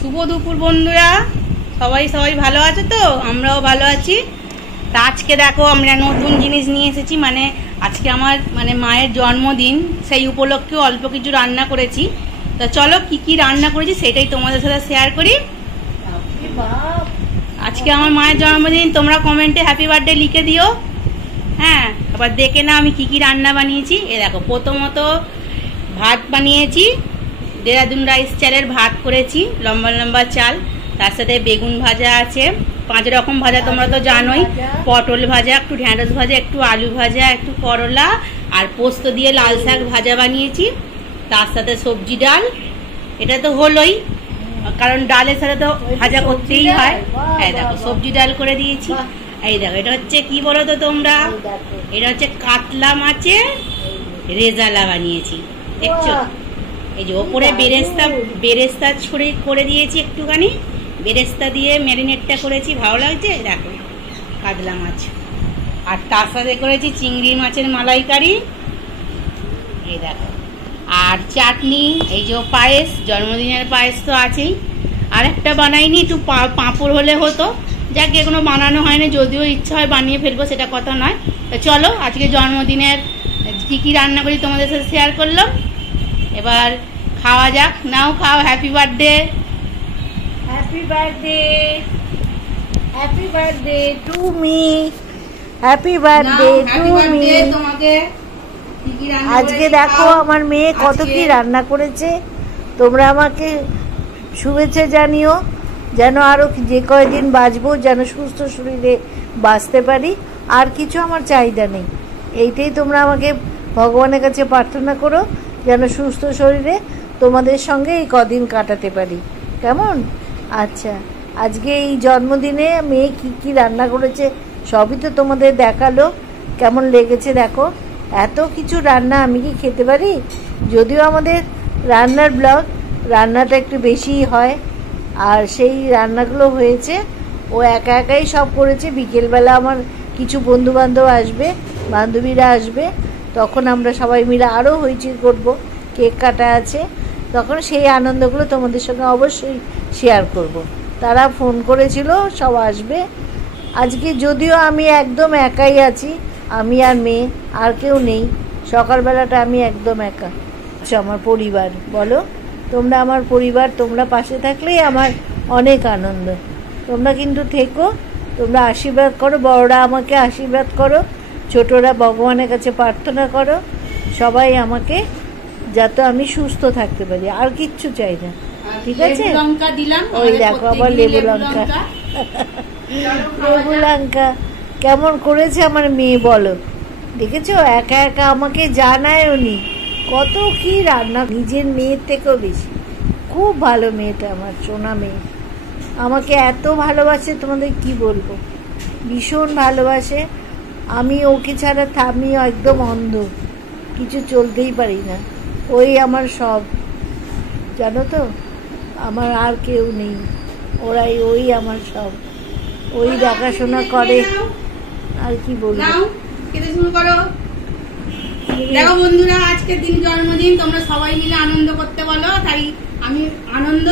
শুভ দুপুর বন্ধুরা, সবাই ভালো আছো তো? আমরাও ভালো আছি। তা আজকে দেখো আমরা নতুন জিনিস নিয়ে এসেছি, মানে আজকে আমার মায়ের জন্মদিন, সেই উপলক্ষে অল্প কিছু রান্না করেছি। তা চলো কি কি রান্না করেছি সেটাই তোমাদের সাথে শেয়ার করি। আজকে আমার মায়ের জন্মদিন, তোমরা কমেন্টে হ্যাপি বার্থডে লিখে দিও। হ্যাঁ, আবার দেখে না আমি কি কি রান্না বানিয়েছি। এ দেখো, প্রথমত ভাত বানিয়েছি, দেরাদুন রাইস চালের ভাত করেছি, লম্বা লম্বা চাল। তার সাথে বেগুন ভাজা আছে, 5 রকম ভাজা তোমরা তো জানোই। পটল ভাজা, একটু ঢ্যাঁড়স ভাজা, একটু আলু ভাজা, একটু করলা, আর পোস্ত দিয়ে লাল শাক ভাজা বানিয়েছি। তার সাথে সবজি ডাল, এটা তো হলোই, কারণ ডালের সাথে তো ভাজা করতেই হয়। হ্যাঁ দেখো, সবজি ডাল করে দিয়েছি। এই দেখো, এটা হচ্ছে কি বলো তো তোমরা, এটা হচ্ছে কাতলা মাছের রেজালা বানিয়েছি, দেখছো? এই যে ওপরে বেরেস্তা ছড়ে করে দিয়েছি, একটুখানি বেরেস্তা দিয়ে ম্যারিনেটটা করেছি, ভালো লাগছে। দেখো কাতলা মাছ, আর তার সাথে করেছি চিংড়ি মাছের মালাইকারি, এই দেখো, আর চাটনি। এই যে পায়েস, জন্মদিনের পায়েস তো আছেই। আর একটা বানাইনি, একটু পাঁপড় হলে হতো, যাক এগুলো বানানো হয়নি, যদিও ইচ্ছা হয় বানিয়ে ফেলবো, সেটা কথা নয়। তো চলো আজকে জন্মদিনের কি কি রান্না করি তোমাদের সাথে শেয়ার করলাম। এবার খাওয়া যাক। নাও খাও, happy birthday. Happy birthday, happy birthday to me, happy birthday to me. তোমাকে আজকে দেখো আমার মেয়ে কত কি রান্না করেছে। তোমরা আমাকে শুভেচ্ছা জানিও, যেন আরো যে কয়দিন বাঁচবো, যেন সুস্থ শরীরে বাঁচতে পারি। আর কিছু আমার চাহিদা নেই, এইটাই তোমরা আমাকে ভগবানের কাছে প্রার্থনা করো, যেন সুস্থ শরীরে তোমাদের সঙ্গে এই কদিন কাটাতে পারি, কেমন? আচ্ছা, আজকে এই জন্মদিনে মেয়ে কি কি রান্না করেছে সবই তো তোমাদের দেখালো, কেমন লেগেছে দেখো। এত কিছু রান্না আমি কি খেতে পারি? যদিও আমাদের রান্নার ব্লগ, রান্নাটা একটু বেশিই হয়, আর সেই রান্নাগুলো হয়েছে ও একা একাই সব করেছে। বিকেলবেলা আমার কিছু বন্ধুবান্ধব আসবে, বান্ধবীরা আসবে, তখন আমরা সবাই মিলে আরও হইচই করবো, কেক কাটা আছে, তখন সেই আনন্দগুলো তোমাদের সঙ্গে অবশ্যই শেয়ার করব। তারা ফোন করেছিল, সব আসবে আজকে, যদিও আমি একদম একাই আছি, আমি আর মেয়ে, আর কেউ নেই। সকালবেলাটা আমি একদম একা। আচ্ছা, আমার পরিবার বলো, তোমরা আমার পরিবার, তোমরা পাশে থাকলেই আমার অনেক আনন্দ। তোমরা কিন্তু থেকো, তোমরা আশীর্বাদ করো, বড়রা আমাকে আশীর্বাদ করো, ছোটরা ভগবানের কাছে প্রার্থনা করো, সবাই আমাকে, যাতে আমি সুস্থ থাকতে পারি, আর কিচ্ছু চাই না, ঠিক আছে? ওই দেখো আবার লেবু লঙ্কা, লেবু লঙ্কা কেমন করেছে আমার মেয়ে বলো, দেখেছো? একা একা আমাকে জানায়ও নি কত কি রান্না, নিজের মেয়ের থেকেও বেশি। খুব ভালো মেয়েটা আমার, সোনা মেয়ে, আমাকে এত ভালোবাসে তোমাদের কি বলবো, ভীষণ ভালোবাসে। আমি ওকে ছাড়া আমি একদম অন্ধ, কিছু চলতেই পারি না, ওই আমার সব, জানো তো, আমার আর কেউ নেই, ওই আমার সব, ওই দেখাশোনা করে। আর কি বলবো, খেতে শুরু করো। দেখো বন্ধুরা, আজকের দিন জন্মদিন, তোমরা সবাই মিলে আনন্দ করতে বলো, তাই আমি আনন্দ,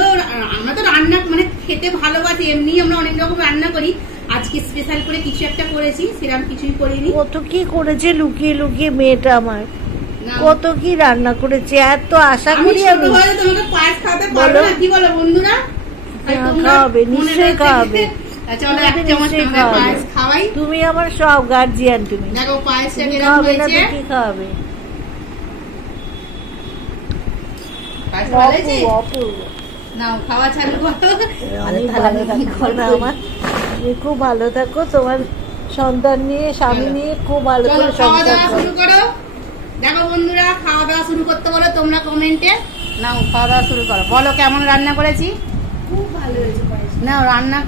আমরা তো রান্না খেতে ভালোবাসি, এমনি আমরা অনেক রকম রান্না করি, আজকে স্পেশাল করে কিছু একটা করেছি, সেরকম কিছুই করিনি। কত কি করেছে লুকিয়ে লুকিয়ে মেয়েটা আমার, কত কি রান্না করেছে, এত আশা করি আমি। তোমাকে পায়েস খাওয়াতে পারবো না, কি বলো বন্ধুরা? খাওয়াবে, নিশ্চয়ই খাওয়াবে, খাওয়াই। তুমি আমার সব গার্জিয়ান, তুমি দেখো পায়েসটা খাওয়াবে না তো কি খাওয়াবে? খাওয়া চালু করো। খুব ভালো থাকো, তোমার সন্তান নিয়ে, স্বামী নিয়ে খুব ভালো করে সংসার শুরু করো। দেখো বন্ধুরা, খাওয়া দাওয়া শুরু করতে বলো তোমরা কমেন্টে। নাও খাওয়া দাওয়া শুরু করো, বলো কেমন রান্না করেছি। খুব ভালো হয়েছে না রান্না,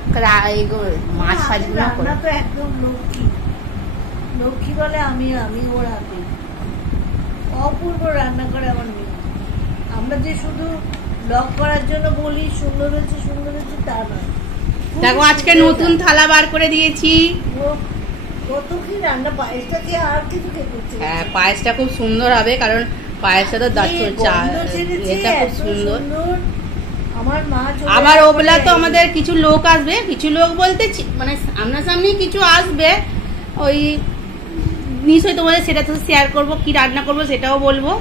মাছ ভাজগুলো রান্না তো একদম লক্ষ্মী, লক্ষ্মী বলে আমি ওর হাতে অপূর্ব রান্না করে আমার মেয়ে। আমরা যে শুধু ব্লগ করার জন্য বলি সুন্দর হয়েছে সুন্দর হয়েছে তা নয়। দেখো আজকে নতুন থালা বার করে দিয়েছি, কত কি রান্না, পায়েসটা কি আর কিছু খেতে? হ্যাঁ, পায়েসটা খুব সুন্দর হবে, কারণ পায়েসটা তো এটা খুব সুন্দর। আমার মা আবার ওবেলা তো আমাদের কিছু লোক আসবে, কিছু লোক বলতে মানে সামনাসামনি কিছু আসবে, ওই নিশ্চয়ই তোমাদের সেটা তো শেয়ার করবো, কি রান্না করবো সেটাও বলবো।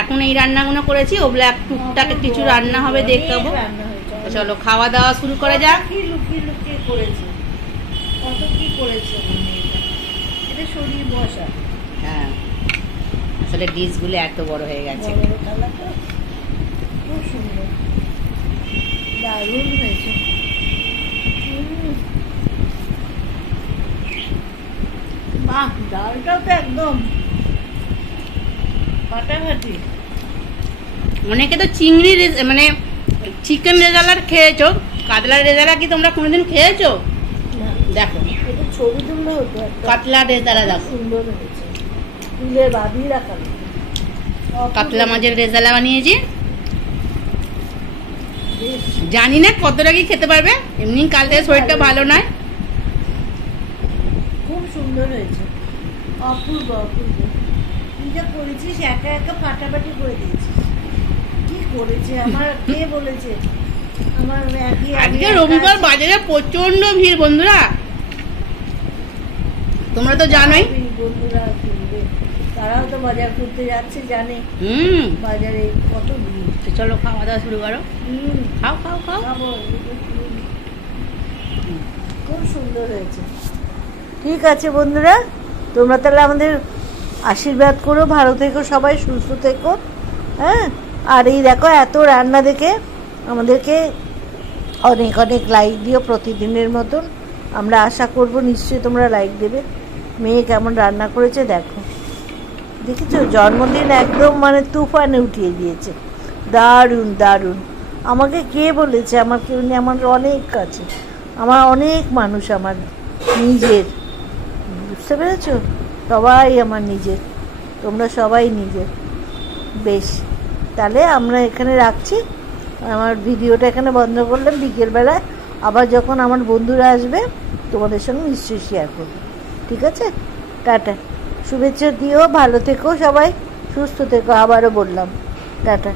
এখন এই রান্নাগুলো করেছি, ওগুলো টুকটাক কিছু রান্না হবে দেখাবো। চলো খাওয়া দাওয়া শুরু করা যাক। লুকিয়ে লুকিয়ে করেছে, কত কি করেছে, এটা শরীর বসা। হ্যাঁ আসলে ডিশগুলো এত বড় হয়ে গেছে, খুব সুন্দর, দারুণ হয়েছে। বাহ, ডালটাও তো একদম ফাটাফাটি। অনেকে তো চিংড়ি মানে চিকেন রেজালার খেয়েছো, কাতলা রেজালা কি তোমরা কোনোদিন খেয়েছো? দেখো এটা ছবি তুললে হতো, কাতলা রেজালা দেখো, সুন্দর হয়েছে, তুলে বাঁধিয়ে রাখা। কাতলা মাছের রেজালা বানিয়েছি, জানি না কতটা কি খেতে পারবে, এমনি কাল থেকে শরীরটা ভালো নয়। খুব সুন্দর হয়েছে, অপূর্ব অপূর্ব। তুই যা করেছিস একা একা ফাটাফাটি করে দিয়েছিস, কি করেছে আমার, কে বলেছে আমার আজকে রবিবার বাজারে প্রচন্ড ভিড় বন্ধুরা, তোমরা তো জানোই। বন্ধুরা কিনবে, তারাও তো বাজার করতে যাচ্ছে, জানে বাজারে কত ভিড়। চলো খাওয়া দাওয়া শুরু করো। খাও খাও খাও। খুব সুন্দর হয়েছে। ঠিক আছে বন্ধুরা, তোমরা তাহলে আমাদের আশীর্বাদ করো, ভালো থেকো সবাই, সুস্থ থেকো। হ্যাঁ, আর এই দেখো এত রান্না দেখে আমাদেরকে অনেক অনেক লাইক দিও প্রতিদিনের মতন, আমরা আশা করব নিশ্চয়ই তোমরা লাইক দেবে। মেয়ে কেমন রান্না করেছে দেখো, দেখেছো, জন্মদিন একদম মানে তুফানে উঠিয়ে দিয়েছে, দারুণ দারুণ। আমাকে কে বলেছে, আমার কেউ নেই, আমার অনেক কাছে, আমার অনেক মানুষ আমার নিজের, বুঝতে পেরেছ, সবাই আমার নিজের, তোমরা সবাই নিজের। বেশ, তাহলে আমরা এখানে রাখছি, আমার ভিডিওটা এখানে বন্ধ করলাম। বিকেলবেলায় আবার যখন আমার বন্ধুরা আসবে তোমাদের সঙ্গে নিশ্চয়ই শেয়ার করবো, ঠিক আছে? টাটা, শুভেচ্ছা দিও, ভালো থেকো সবাই, সুস্থ থেকো, আবারও বললাম টাটা।